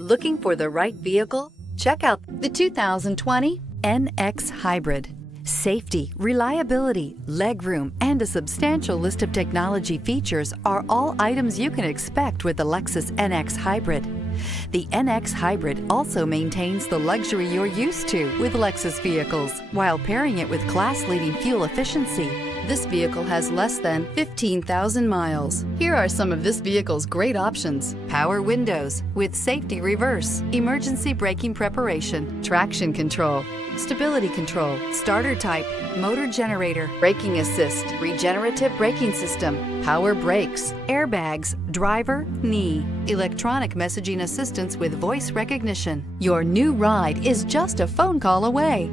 Looking for the right vehicle? Check out the 2020 NX Hybrid. Safety, reliability, legroom, and a substantial list of technology features are all items you can expect with the Lexus NX Hybrid. The NX Hybrid also maintains the luxury you're used to with Lexus vehicles, while pairing it with class-leading fuel efficiency. This vehicle has less than 15,000 miles. Here are some of this vehicle's great options: power windows with safety reverse, emergency braking preparation, traction control, stability control, starter type, motor generator, braking assist, regenerative braking system, power brakes, airbags, driver, knee, electronic messaging assistance with voice recognition. Your new ride is just a phone call away.